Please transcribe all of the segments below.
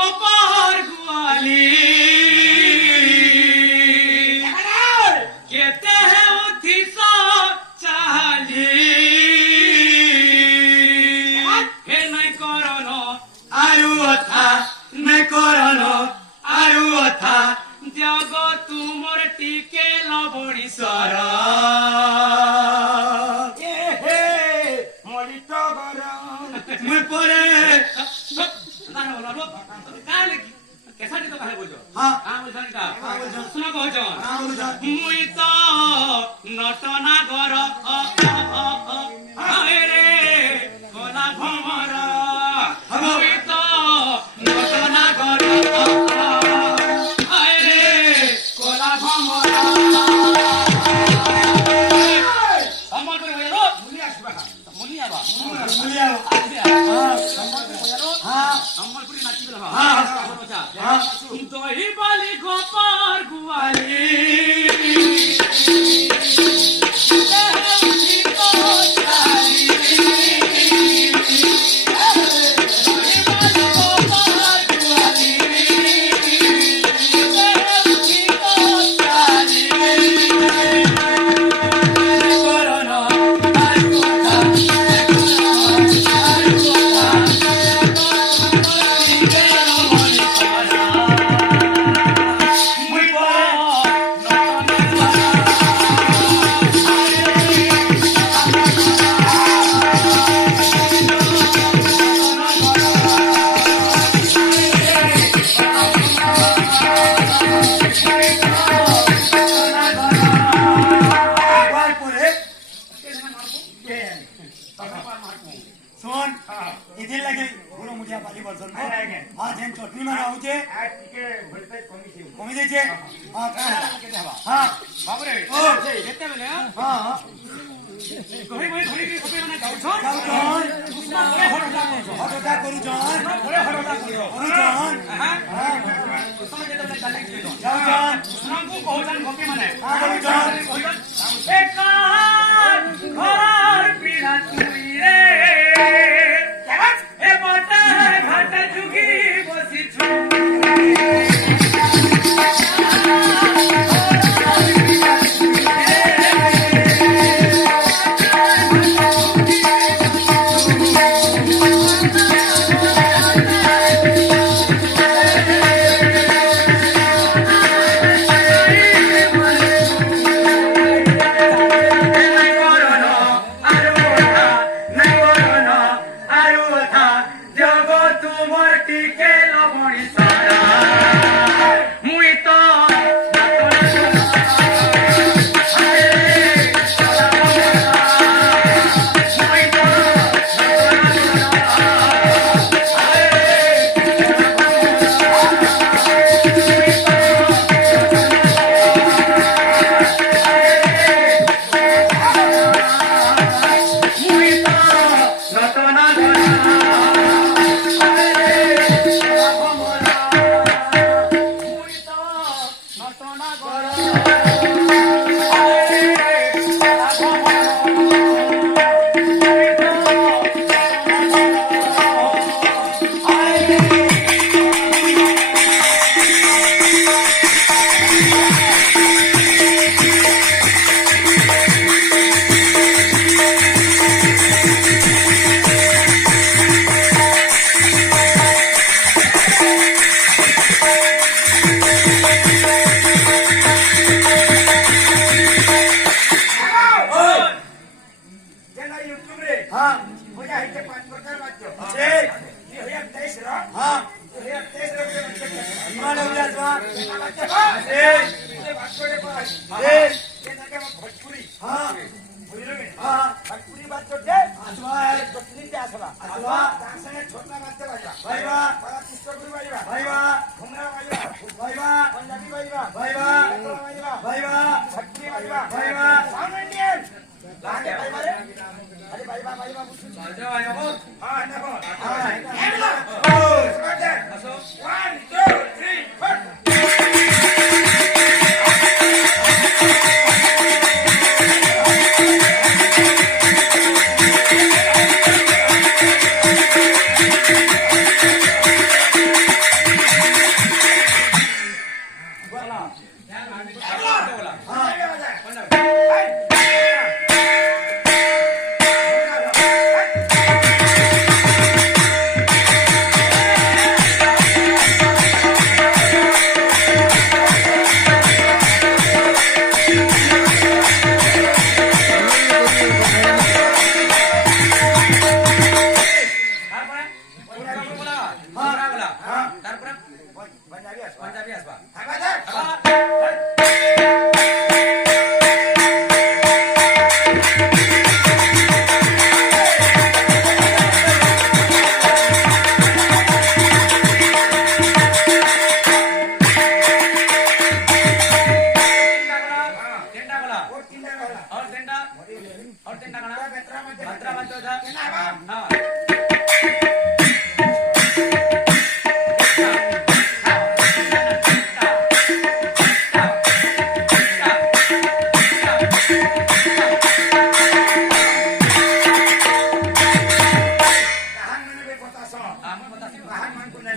গোপার গোয়ালি কেতে উঠিছ চাহালি হে নাই করণ আৰু অথা নাই করণ আৰু অথা জগ তুমৰ টিকে লবণী স্বৰ মই পরে মুই তো নটনা গর রে কলা ভমর মুই তো নটনা গর রে কলা ভমর দহি বালি গোপার গোয়ালি কমি যাইছে বাবরে কেতে বেলে ঘরে মই ধরি কি কপে মানে যাও ছন হরটা করু জন করু জন সমঝে তো গালি দিও যাও জন সুনামকু কহজান কপে মানে করু জন একার ঘর পিড়া চুরি রে এ বটা ঘাটা চুকি বসিছু One, two, three, four.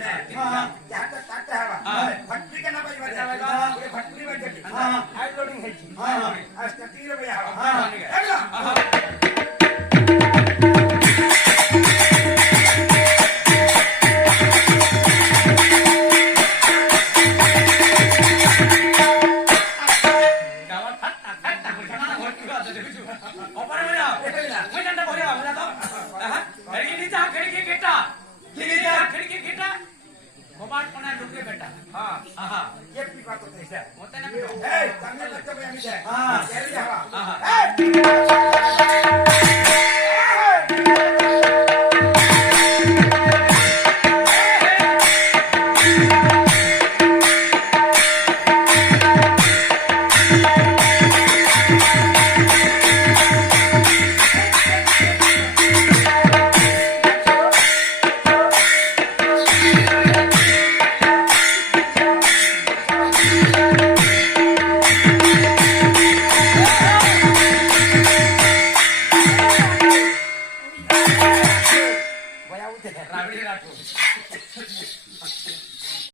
नाही हा. त्या हातात ताट हवा हा. फटकी का ना पाहिजे हा. पुढे फटकी पाहिजे हा. हाय लोडिंग घ्यायची हा. आज त्या 3 रुपये हवा हा. चला. गावात थाट टाक, थाट टाक. कोणाला भरती वाजत आहे, बिजू. ओपारा बजा. मैदानটা भরে হবে, বুঝা তো? হ্যাঁ? खिडकीचा खिडकी गेटा. खिडकीचा खिडकी गेटा. कपाटपणा डुके बेटा. हा आहा. एक पीक वाटतो त्याच्या होतं ना बिजू? ए चांगलं लक्ष पाहिजे आम्ही हा. द्या हवा आहा. ए!